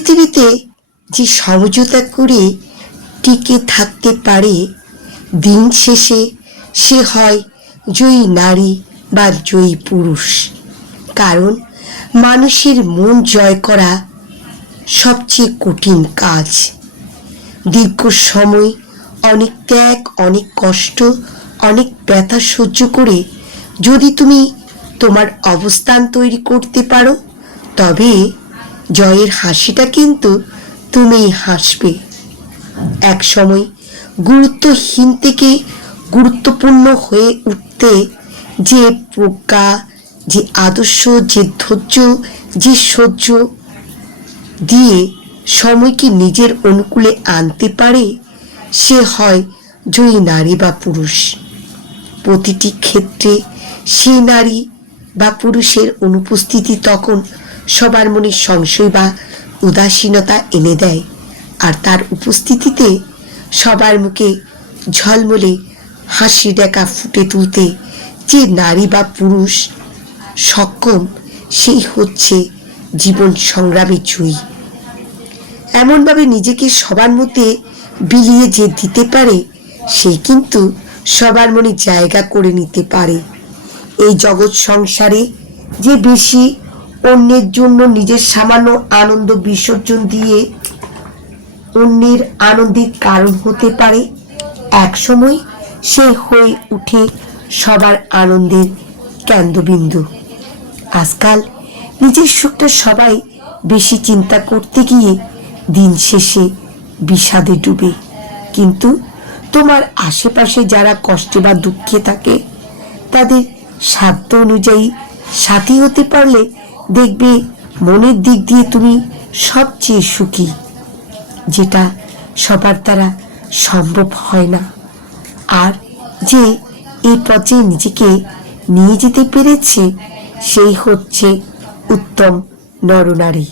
পৃথিবীতে যে সমঝোতা করে টিকে থাকতে পারে, দিন শেষে সে হয় জয়ী নারী বা জয়ী পুরুষ। কারণ মানুষের মন জয় করা সবচেয়ে কঠিন কাজ। দীর্ঘ সময় অনেক ত্যাগ, অনেক কষ্ট, অনেক ব্যথা সহ্য করে যদি তুমি তোমার অবস্থান তৈরি করতে পারো, তবে জয়ের হাসিটা কিন্তু তুমিই হাসবে। এক সময় গুরুত্বহীন থেকে গুরুত্বপূর্ণ হয়ে উঠতে যে প্রজ্ঞা, যে আদর্শ, যে ধৈর্য, যে সহ্য দিয়ে সময়কে নিজের অনুকূলে আনতে পারে, সে হয় জয়ী নারী বা পুরুষ। প্রতিটি ক্ষেত্রে সেই নারী বা পুরুষের অনুপস্থিতি তখন সবার মনে সংশয় বা উদাসীনতা এনে দেয়, আর তার উপস্থিতিতে সবার মুখে ঝলমলে হাসি ডাকা ফুটে তুলতে যে নারী বা পুরুষ সক্ষম, সেই হচ্ছে জীবন সংগ্রামী জয়ী। এমনভাবে নিজেকে সবার মধ্যে বিলিয়ে যে দিতে পারে, সে কিন্তু সবার মনে জায়গা করে নিতে পারে। এই জগৎ সংসারে যে বেশি অন্যের জন্য নিজের সামান্য আনন্দ বিসর্জন দিয়ে অন্যের আনন্দের কারণ হতে পারে, এক সময় সে হয়ে উঠে সবার আনন্দের কেন্দ্রবিন্দু। আজকাল নিজের সুখটা সবাই বেশি চিন্তা করতে গিয়ে দিন শেষে বিষাদে ডুবে। কিন্তু তোমার আশেপাশে যারা কষ্টে বা দুঃখে থাকে, তাদের সাধ্য অনুযায়ী সাথী হতে পারলে দেখবে মনের দিক দিয়ে তুমি সবচেয়ে সুখী, যেটা সবার দ্বারা সম্ভব হয় না। আর যে এই পর্যায়ে নিজেকে নিয়ে যেতে পেরেছে, সেই হচ্ছে উত্তম নরনারী।